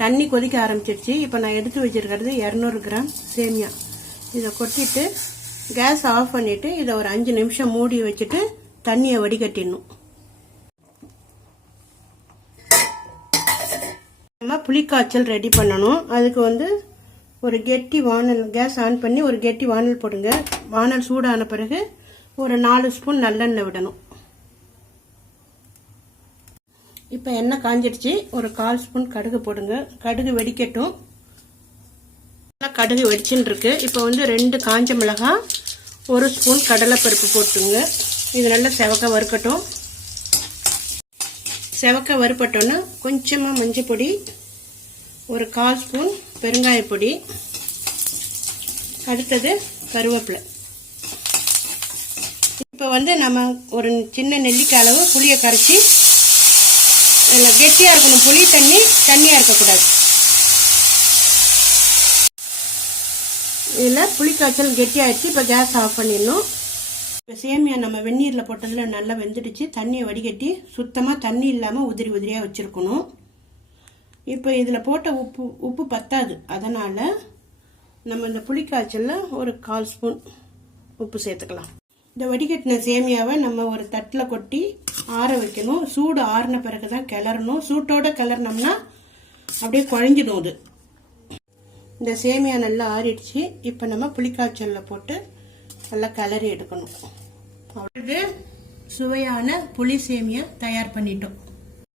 தண்ணி கொதிக்க ஆரம்பிச்சிருச்சு. இப்போ நான் எடுத்து வச்சிருக்கிறது 200 கிராம் சேமியா. இதை கொட்டிட்டு கேஸ் ஆஃப் பண்ணிட்டு இதை ஒரு 5 நிமிஷம் மூடி வச்சுட்டு தண்ணியை வடிகட்டிடணும். நம்ம புளிக்காய்ச்சல் ரெடி பண்ணணும். அதுக்கு ஒரு கெட்டி வானல், கேஸ் ஆன் பண்ணி ஒரு கெட்டி வானல் போடுங்க. வானல் சூடான பிறகு ஒரு 4 ஸ்பூன் நல்லெண்ணெய் விடணும். இப்போ எண்ணெய் காஞ்சிடுச்சு. ஒரு 1/4 ஸ்பூன் கடுகு போடுங்க. கடுகு வெடிக்கட்டும். கடுகு வெடிச்சுன்னு இருக்கு. இப்போ 2 காஞ்ச மிளகாய், 1 ஸ்பூன் கடலைப்பருப்பு போட்டுங்க. இது நல்லா செவக்க வறுக்கட்டும். செவக்க வறுப்பட்டோன்னா கொஞ்சமாக மஞ்சள் பொடி, ஒரு 1/4 ஸ்பூன் பெருங்காய பொடி, அடுத்தது கருவேப்பிலை. இப்போ நம்ம ஒரு சின்ன நெல்லிக்காய் அளவு புளியை கரைச்சி, இதில் கெட்டியாக இருக்கணும். புளி தண்ணியாக இருக்கக்கூடாது. இதில் புளிக்காய்ச்சல் கெட்டியாகிடுச்சு. இப்போ கேஸ் ஆஃப் பண்ணிடணும். இப்போ சேமியா நம்ம வெந்நீரில் போட்டதில் நல்லா வெந்துடுச்சு. தண்ணியை வடிகட்டி சுத்தமாக தண்ணி இல்லாமல் உதிரி உதிரியாக வச்சுருக்கணும். இப்போ இதில் போட்ட உப்பு பத்தாது. அதனால் நம்ம இந்த புளிக்காய்ச்சலில் ஒரு 1/4 ஸ்பூன் உப்பு சேர்த்துக்கலாம். இந்த வடிகட்டின சேமியாவை நம்ம ஒரு தட்டில் கொட்டி ஆற வைக்கணும். சூடு ஆறின பிறகு தான் கிளறணும். சூட்டோட கிளறினோம்னா அப்படியே குழஞ்சிடும். இது இந்த சேமியா நல்லா ஆறிடுச்சு. இப்போ நம்ம புளிக்காய்ச்சலில் போட்டு நல்லா கிளறி எடுக்கணும். அவ்வளவு சுவையான புளி சேமியா தயார் பண்ணிட்டோம்.